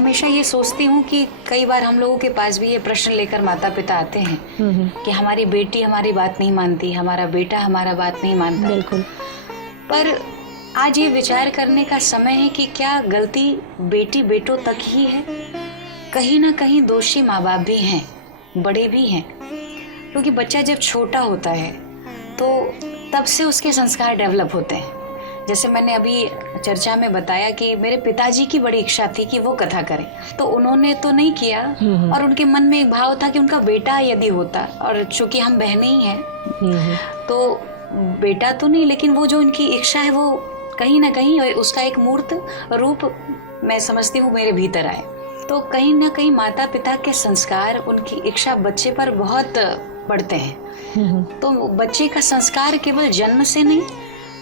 हमेशा ये सोचती हूँ कि कई बार हम लोगों के पास भी ये प्रश्न लेकर माता पिता आते हैं कि हमारी बेटी हमारी बात नहीं मानती, हमारा बेटा हमारा बात नहीं मानता। बिल्कुल। पर आज ये विचार करने का समय है कि क्या गलती बेटी बेटों तक ही है? कहीं ना कहीं दोषी माँ बाप भी हैं, बड़े भी हैं, क्योंकि बच्चा जब छोटा होता है तो तब से उसके संस्कार डेवलप होते हैं। जैसे मैंने अभी चर्चा में बताया कि मेरे पिताजी की बड़ी इच्छा थी कि वो कथा करें, तो उन्होंने तो नहीं किया और उनके मन में एक भाव था कि उनका बेटा यदि होता, और चूंकि हम बहनें ही हैं तो बेटा तो नहीं, लेकिन वो जो उनकी इच्छा है वो कहीं ना कहीं उसका एक मूर्त रूप मैं समझती हूँ मेरे भीतर आए। तो कहीं ना कहीं माता पिता के संस्कार, उनकी इच्छा बच्चे पर बहुत पड़ते हैं। तो बच्चे का संस्कार केवल जन्म से नहीं,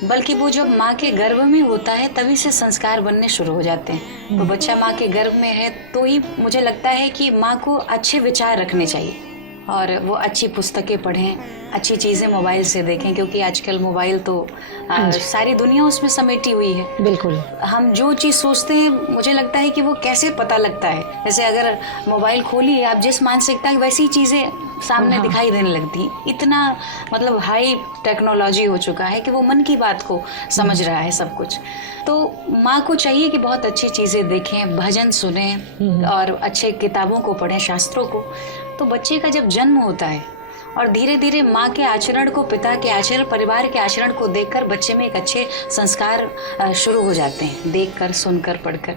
बल्कि वो जब माँ के गर्भ में होता है तभी से संस्कार बनने शुरू हो जाते हैं। तो बच्चा माँ के गर्भ में है तो ही मुझे लगता है कि माँ को अच्छे विचार रखने चाहिए और वो अच्छी पुस्तकें पढ़ें, अच्छी चीज़ें मोबाइल से देखें, क्योंकि आजकल मोबाइल तो सारी दुनिया उसमें समेटी हुई है। बिल्कुल। हम जो चीज़ सोचते हैं मुझे लगता है कि वो कैसे पता लगता है। जैसे अगर मोबाइल खोलिए आप, जिस मानसिकता की वैसी चीज़ें सामने दिखाई देने लगती। इतना मतलब हाई टेक्नोलॉजी हो चुका है कि वो मन की बात को समझ रहा है सब कुछ। तो माँ को चाहिए कि बहुत अच्छी चीज़ें देखें, भजन सुने और अच्छे किताबों को पढ़ें, शास्त्रों को। तो बच्चे का जब जन्म होता है और धीरे धीरे माँ के आचरण को, पिता के आचरण, परिवार के आचरण को देखकर बच्चे में एक अच्छे संस्कार शुरू हो जाते हैं, देखकर, सुनकर, पढ़कर।